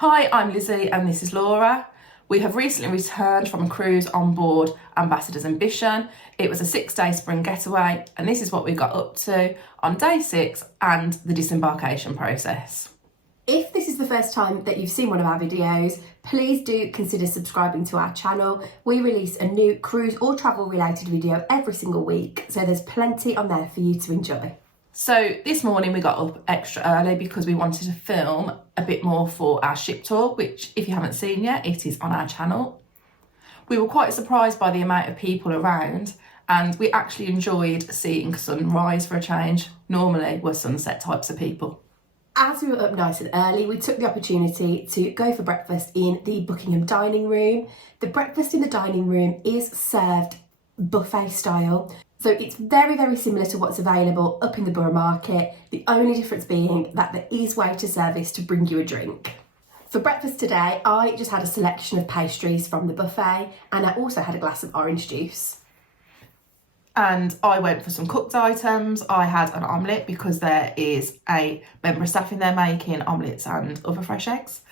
Hi, I'm Lizzie and this is Laura. We have recently returned from a cruise on board Ambassador's Ambition. It was a 6-day spring getaway and this is what we got up to on day 6 and the disembarkation process. If this is the first time that you've seen one of our videos, please do consider subscribing to our channel. We release a new cruise or travel related video every single week, so there's plenty on there for you to enjoy. So this morning we got up extra early because we wanted to film a bit more for our ship tour, which if you haven't seen yet, it is on our channel. We were quite surprised by the amount of people around and we actually enjoyed seeing sunrise for a change. Normally we're sunset types of people. As we were up nice and early, we took the opportunity to go for breakfast in the Buckingham dining room. The breakfast in the dining room is served buffet style. So it's very, very similar to what's available up in the Borough Market. The only difference being that there is waiter service to bring you a drink. For breakfast today, I just had a selection of pastries from the buffet and I also had a glass of orange juice. And I went for some cooked items. I had an omelette because there is a member of staff in there making omelettes and other fresh eggs.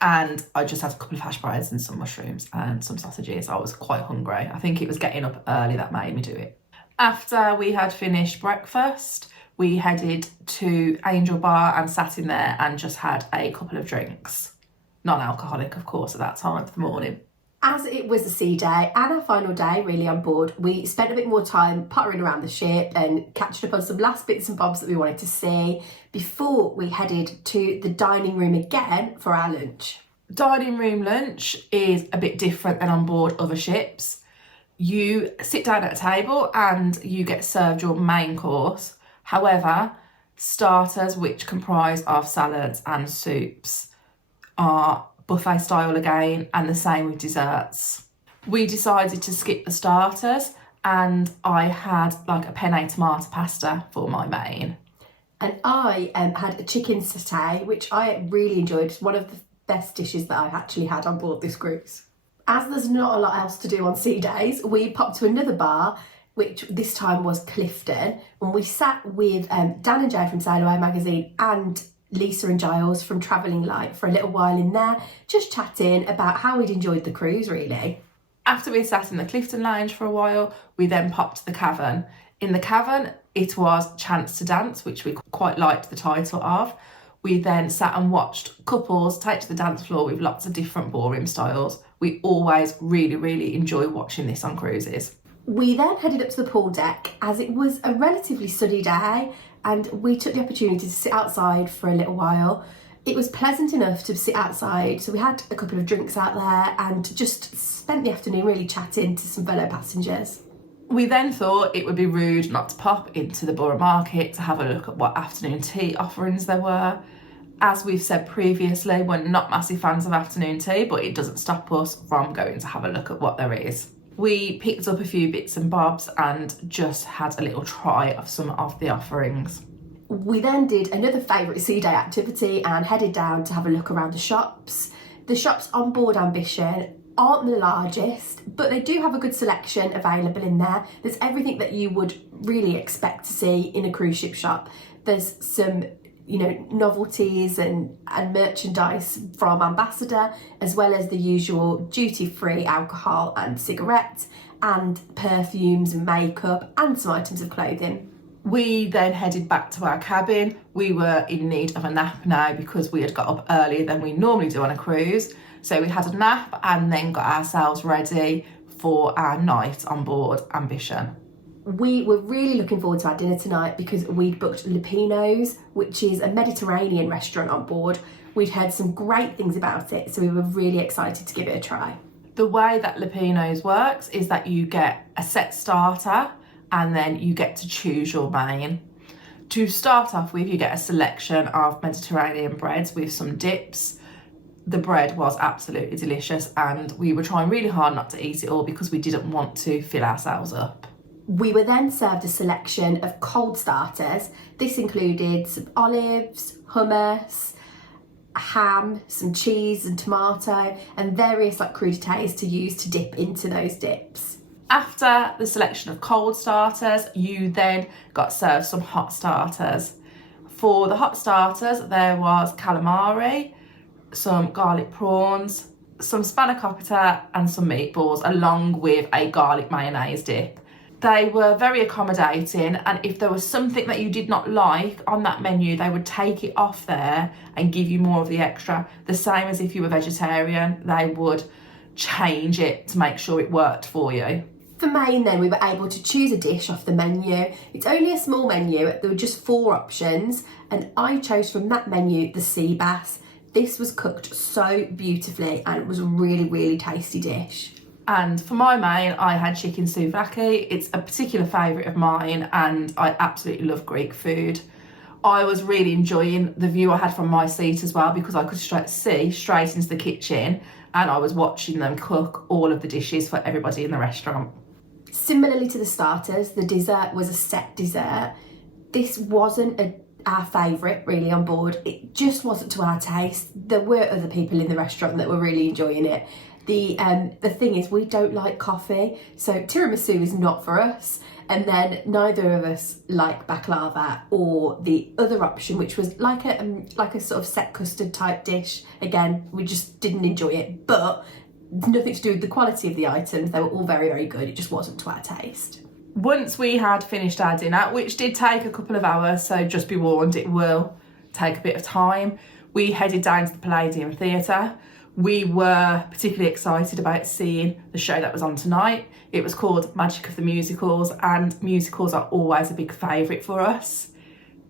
And I just had a couple of hash browns and some mushrooms and some sausages. I was quite hungry. I think it was getting up early that made me do it. After we had finished breakfast, we headed to Angel Bar and sat in there and just had a couple of drinks. Non-alcoholic, of course, at that time of the morning. As it was a sea day and our final day really on board, we spent a bit more time pottering around the ship and catching up on some last bits and bobs that we wanted to see before we headed to the dining room again for our lunch. Dining room lunch is a bit different than on board other ships. You sit down at a table and you get served your main course. However, starters, which comprise of salads and soups, are buffet style again, and the same with desserts. We decided to skip the starters and I had like a penne tomato pasta for my main. And I had a chicken satay, which I really enjoyed. It's one of the best dishes that I've actually had on board this cruise. As there's not a lot else to do on sea days, we popped to another bar, which this time was Clifton, and we sat with Dan and Jay from Sail Away magazine and Lisa and Giles from Travelling Light for a little while in there, just chatting about how we'd enjoyed the cruise really. After we sat in the Clifton Lounge for a while, we then popped to the Cavern. In the Cavern, it was Chance to Dance, which we quite liked the title of. We then sat and watched couples take to the dance floor with lots of different ballroom styles. We always really enjoy watching this on cruises. We then headed up to the pool deck as it was a relatively sunny day and we took the opportunity to sit outside for a little while. It was pleasant enough to sit outside, so we had a couple of drinks out there and just spent the afternoon really chatting to some fellow passengers. We then thought it would be rude not to pop into the Borough Market to have a look at what afternoon tea offerings there were. As we've said previously, we're not massive fans of afternoon tea, but it doesn't stop us from going to have a look at what there is. We picked up a few bits and bobs and just had a little try of some of the offerings. We then did another favourite sea day activity and headed down to have a look around the shops. The shops on board Ambition aren't the largest, but they do have a good selection available in there. There's everything that you would really expect to see in a cruise ship shop. There's some novelties and merchandise from Ambassador, as well as the usual duty-free alcohol and cigarettes and perfumes and makeup and some items of clothing. We then headed back to our cabin. We were in need of a nap now because we had got up earlier than we normally do on a cruise. So we had a nap and then got ourselves ready for our night on board Ambition. We were really looking forward to our dinner tonight because we'd booked Lupino's, which is a Mediterranean restaurant on board. We'd heard some great things about it, so we were really excited to give it a try. The way that Lupino's works is that you get a set starter and then you get to choose your main. To start off with, you get a selection of Mediterranean breads with some dips. The bread was absolutely delicious and we were trying really hard not to eat it all because we didn't want to fill ourselves up. We were then served a selection of cold starters. This included some olives, hummus, ham, some cheese and tomato, and various crudités to use to dip into those dips. After the selection of cold starters, you then got served some hot starters. For the hot starters, there was calamari, some garlic prawns, some spanakopita and some meatballs, along with a garlic mayonnaise dip. They were very accommodating, and if there was something that you did not like on that menu, they would take it off there and give you more of the extra. The same as if you were vegetarian, they would change it to make sure it worked for you. For main then, we were able to choose a dish off the menu. It's only a small menu, there were just 4 options, and I chose from that menu the sea bass. This was cooked so beautifully and it was a really, really tasty dish. And for my main, I had chicken souvlaki. It's a particular favourite of mine, and I absolutely love Greek food. I was really enjoying the view I had from my seat as well, because I could see straight into the kitchen, and I was watching them cook all of the dishes for everybody in the restaurant. Similarly to the starters, the dessert was a set dessert. This wasn't our favourite really on board. It just wasn't to our taste. There were other people in the restaurant that were really enjoying it. The thing is, we don't like coffee, so tiramisu is not for us. And then neither of us like baklava or the other option, which was like a sort of set custard type dish. Again, we just didn't enjoy it, but nothing to do with the quality of the items. They were all very, very good. It just wasn't to our taste. Once we had finished our dinner, which did take a couple of hours, so just be warned, it will take a bit of time, we headed down to the Palladium Theatre. We were particularly excited about seeing the show that was on tonight. It was called Magic of the Musicals, and musicals are always a big favourite for us.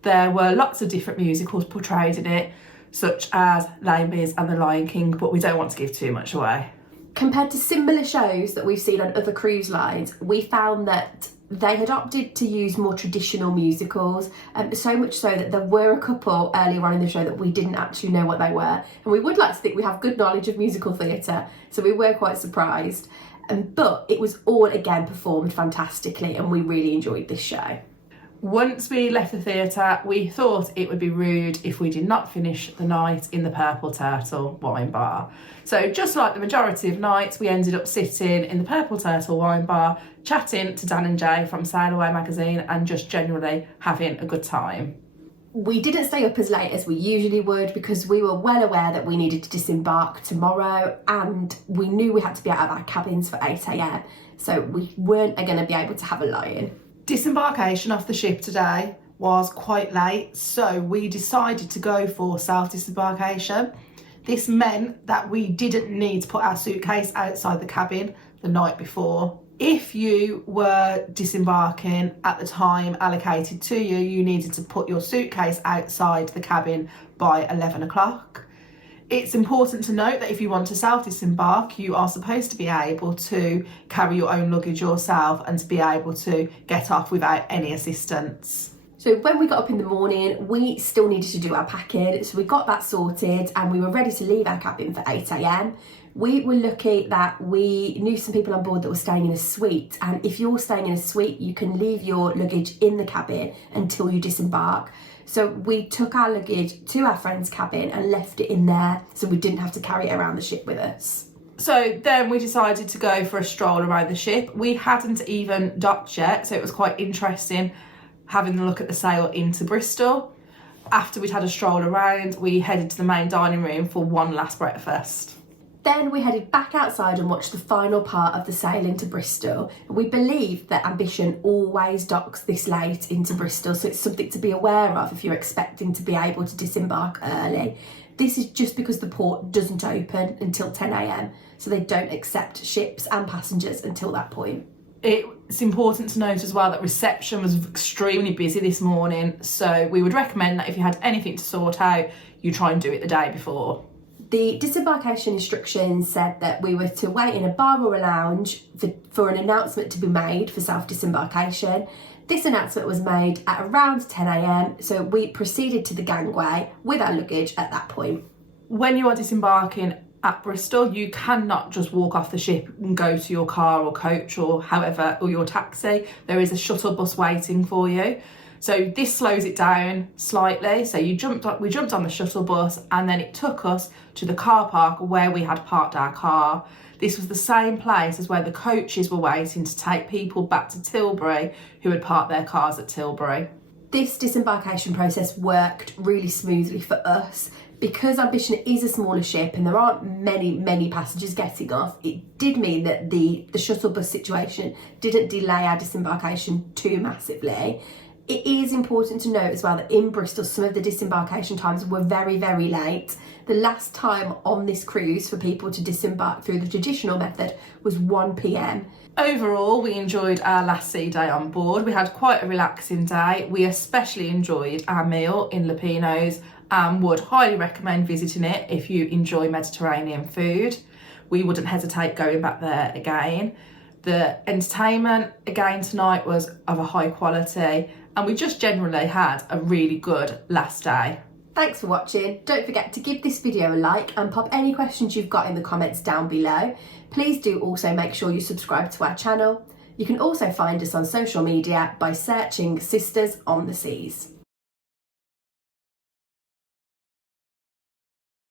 There were lots of different musicals portrayed in it, such as Les Mis and The Lion King, but we don't want to give too much away. Compared to similar shows that we've seen on other cruise lines, we found that they had opted to use more traditional musicals, so much so that there were a couple earlier on in the show that we didn't actually know what they were. And we would like to think we have good knowledge of musical theatre, so we were quite surprised. But it was all, again, performed fantastically, and we really enjoyed this show. Once we left the theatre, we thought it would be rude if we did not finish the night in the Purple Turtle wine bar. So just like the majority of nights, we ended up sitting in the Purple Turtle wine bar, chatting to Dan and Jay from Sail Away magazine, and just generally having a good time. We didn't stay up as late as we usually would because we were well aware that we needed to disembark tomorrow, and we knew we had to be out of our cabins for 8 a.m, so we weren't going to be able to have a lie-in. Disembarkation off the ship today was quite late, so we decided to go for self-disembarkation. This meant that we didn't need to put our suitcase outside the cabin the night before. If you were disembarking at the time allocated to you, you needed to put your suitcase outside the cabin by 11 o'clock. It's important to note that if you want to self-disembark, you are supposed to be able to carry your own luggage yourself and to be able to get off without any assistance. So when we got up in the morning, we still needed to do our packing, so we got that sorted and we were ready to leave our cabin for 8 a.m. We were lucky that we knew some people on board that were staying in a suite, and if you're staying in a suite, you can leave your luggage in the cabin until you disembark. So we took our luggage to our friend's cabin and left it in there so we didn't have to carry it around the ship with us. So then we decided to go for a stroll around the ship. We hadn't even docked yet, so it was quite interesting having a look at the sail into Bristol. After we'd had a stroll around, we headed to the main dining room for one last breakfast. Then we headed back outside and watched the final part of the sail into Bristol. We believe that Ambition always docks this late into Bristol, so it's something to be aware of if you're expecting to be able to disembark early. This is just because the port doesn't open until 10 a.m, so they don't accept ships and passengers until that point. It's important to note as well that reception was extremely busy this morning, so we would recommend that if you had anything to sort out, you try and do it the day before. The disembarkation instructions said that we were to wait in a bar or a lounge for an announcement to be made for self-disembarkation. This announcement was made at around 10 a.m, so we proceeded to the gangway with our luggage at that point. When you are disembarking at Bristol, you cannot just walk off the ship and go to your car or coach or your taxi. There is a shuttle bus waiting for you. So this slows it down slightly. So we jumped on the shuttle bus, and then it took us to the car park where we had parked our car. This was the same place as where the coaches were waiting to take people back to Tilbury who had parked their cars at Tilbury. This disembarkation process worked really smoothly for us. Because Ambition is a smaller ship and there aren't many passengers getting off, it did mean that the shuttle bus situation didn't delay our disembarkation too massively. It is important to note as well that in Bristol, some of the disembarkation times were very late. The last time on this cruise for people to disembark through the traditional method was 1 p.m. Overall, we enjoyed our last sea day on board. We had quite a relaxing day. We especially enjoyed our meal in Lupino's and would highly recommend visiting it if you enjoy Mediterranean food. We wouldn't hesitate going back there again. The entertainment again tonight was of a high quality, and we just generally had a really good last day. Thanks for watching. Don't forget to give this video a like and pop any questions you've got in the comments down below. Please do also make sure you subscribe to our channel. You can also find us on social media by searching Sisters on the Seas.